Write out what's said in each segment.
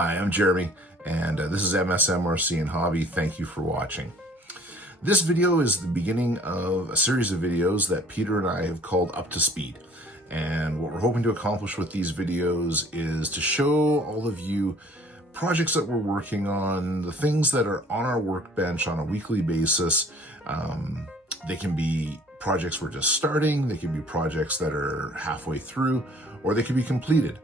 Hi, I'm Jeremy, and this is MSM RC and Hobby. Thank you for watching. This video is the beginning of a series of videos that Peter and I have called Up to Speed. And what we're hoping to accomplish with these videos is to show all of you projects that we're working on, the things that are on our workbench on a weekly basis. They can be projects we're just starting, they can be projects that are halfway through, or they can be completed.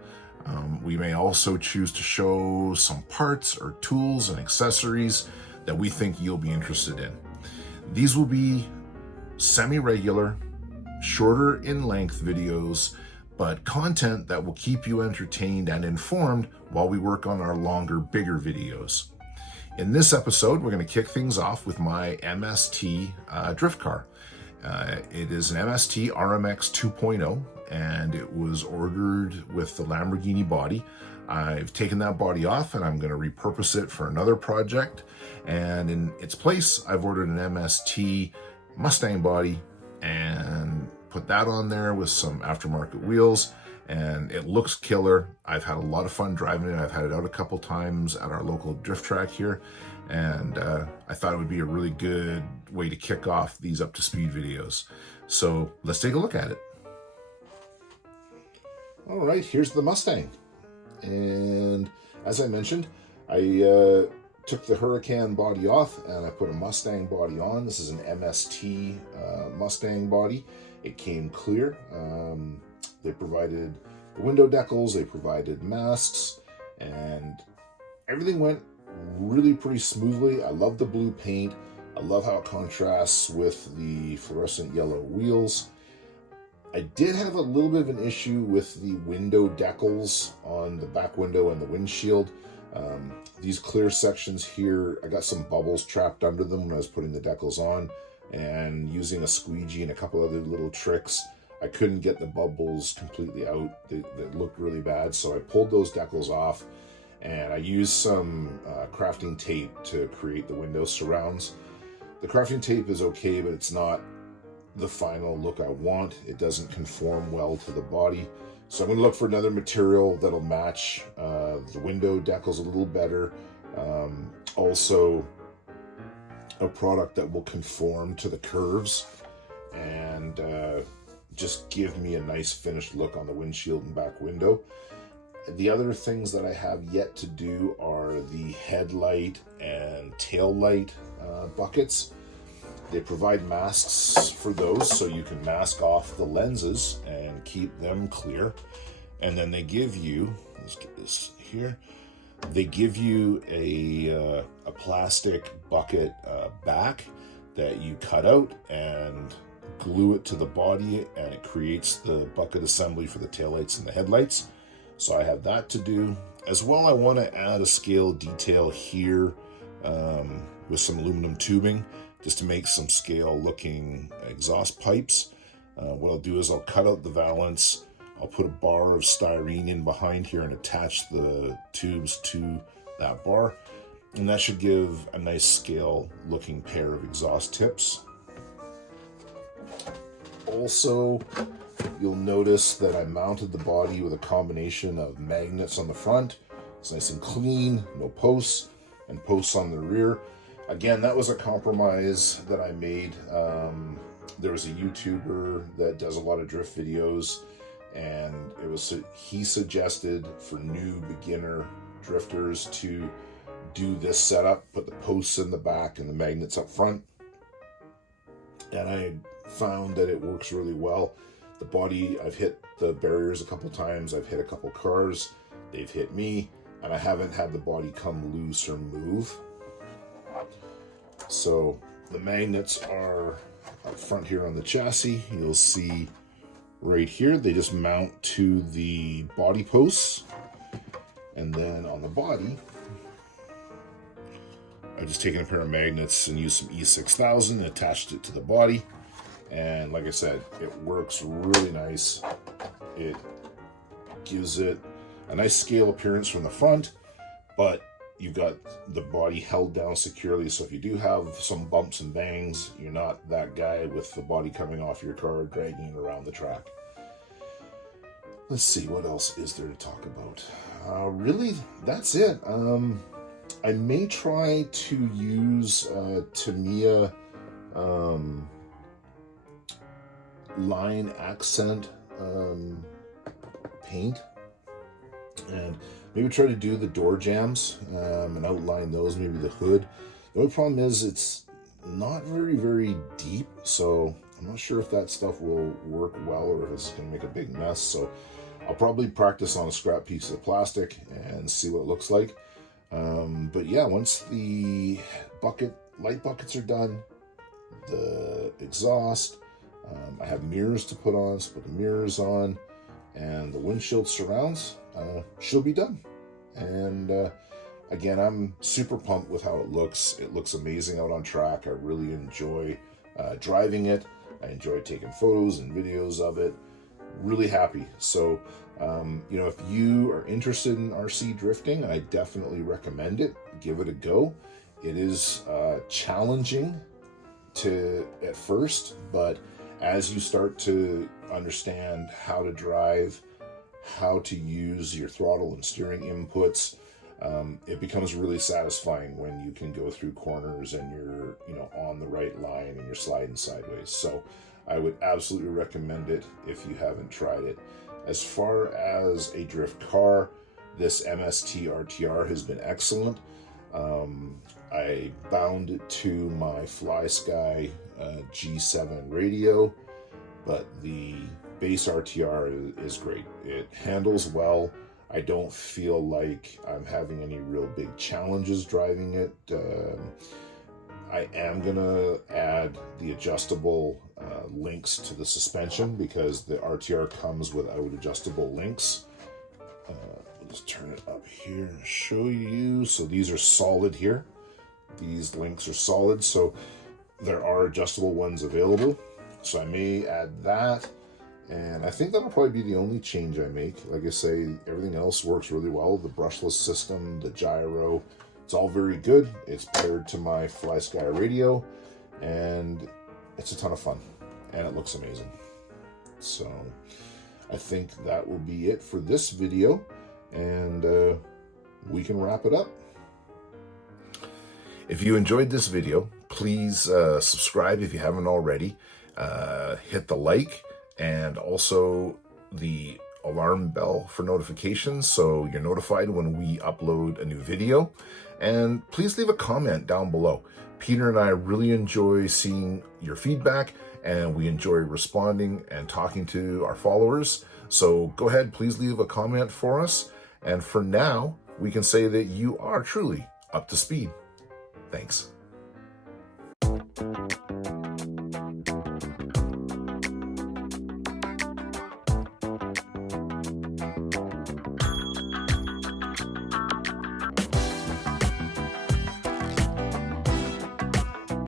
We may also choose to show some parts or tools and accessories that we think you'll be interested in. These will be semi-regular, shorter in length videos, but content that will keep you entertained and informed while we work on our longer, bigger videos. In this episode, we're going to kick things off with my MST drift car. It is an MST RMX 2.0, and it was ordered with the Lamborghini body. I've taken that body off and I'm going to repurpose it for another project. And in its place, I've ordered an MST Mustang body and put that on there with some aftermarket wheels, and it looks killer. I've had a lot of fun driving it. I've had it out a couple times at our local drift track here, and I thought it would be a really good way to kick off these up to speed videos. So let's take a look at it. All right, here's the Mustang. And as I mentioned, I took the Hurricane body off and I put a Mustang body on. This is an MST Mustang body. It came clear. They provided the window decals, they provided masks, and everything went really pretty smoothly. I love the blue paint. I love how it contrasts with the fluorescent yellow wheels. I did have a little bit of an issue with the window decals on the back window and the windshield. These clear sections here, I got some bubbles trapped under them when I was putting the decals on, and using a squeegee and a couple other little tricks, I couldn't get the bubbles completely out. They looked really bad, so I pulled those decals off and I used some crafting tape to create the window surrounds. The crafting tape is okay, but it's not the final look I want. It doesn't conform well to the body. So I'm going to look for another material that'll match the window decals a little better. Also, a product that will conform to the curves and just give me a nice finished look on the windshield and back window. The other things that I have yet to do are the headlight and tail light buckets. They provide masks for those, so you can mask off the lenses and keep them clear. And then they give you, let's get this here, they give you a plastic bucket back that you cut out and glue it to the body, and it creates the bucket assembly for the taillights and the headlights. So I have that to do. As well, I want to add a scale detail here with some aluminum tubing, just to make some scale looking exhaust pipes. What I'll do is I'll cut out the valance, I'll put a bar of styrene in behind here and attach the tubes to that bar, and that should give a nice scale looking pair of exhaust tips. Also, you'll notice that I mounted the body with a combination of magnets on the front. It's nice and clean, no posts, and posts on the rear. Again, that was a compromise that I made. There was a YouTuber that does a lot of drift videos, and he suggested for new beginner drifters to do this setup, put the posts in the back and the magnets up front. And I found that it works really well. The body, I've hit the barriers a couple times, I've hit a couple cars, they've hit me, and I haven't had the body come loose or move. So the magnets are up front here on the chassis. You'll see right here, they just mount to the body posts. And then on the body, I've just taken a pair of magnets and used some E6000 and attached it to the body. And like I said, it works really nice. It gives it a nice scale appearance from the front, but you've got the body held down securely, so if you do have some bumps and bangs, you're not that guy with the body coming off your car dragging it around the track. let's see, what else is there to talk about? Really, that's it. I may try to use Tamiya line accent paint, and maybe try to do the door jambs and outline those, maybe the hood. The only problem is it's not very deep, so I'm not sure if that stuff will work well or if it's going to make a big mess. So I'll probably practice on a scrap piece of plastic and see what it looks like. But yeah, once the light buckets are done, the exhaust, I have mirrors to put on, so put the mirrors on, and the windshield surrounds, she'll be done. And again, I'm super pumped with how it looks. It looks amazing out on track. I really enjoy driving it. I enjoy taking photos and videos of it. Really happy. So, you know, if you are interested in RC drifting, I definitely recommend it. Give it a go. It is challenging at first, but as you start to understand how to drive, how to use your throttle and steering inputs, it becomes really satisfying when you can go through corners and you're, you know, on the right line and you're sliding sideways. So I would absolutely recommend it if you haven't tried it. As far as a drift car, this MST RTR has been excellent. I bound it to my FlySky G7 radio, but the base RTR is great. It handles well. I don't feel like I'm having any real big challenges driving it. I am gonna add the adjustable links to the suspension because the RTR comes without adjustable links. Let's turn it up here and show you. So these are solid here. These links are solid, so there are adjustable ones available. So I may add that. And I think that'll probably be the only change I make. Like I say, everything else works really well. The brushless system, the gyro, it's all very good. It's paired to my FlySky radio, and it's a ton of fun, and it looks amazing. So I think that will be it for this video, and we can wrap it up. If you enjoyed this video, please subscribe if you haven't already. Hit the like and also the alarm bell for notifications so you're notified when we upload a new video. And please leave a comment down below. Peter and I really enjoy seeing your feedback, and we enjoy responding and talking to our followers. So go ahead, please leave a comment for us. And for now, we can say that you are truly up to speed. Thanks.